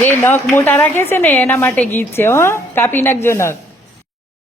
જે નખ મોટા રાખે છે ને એના માટે ગીત છે હો કાપી નાખજો નખ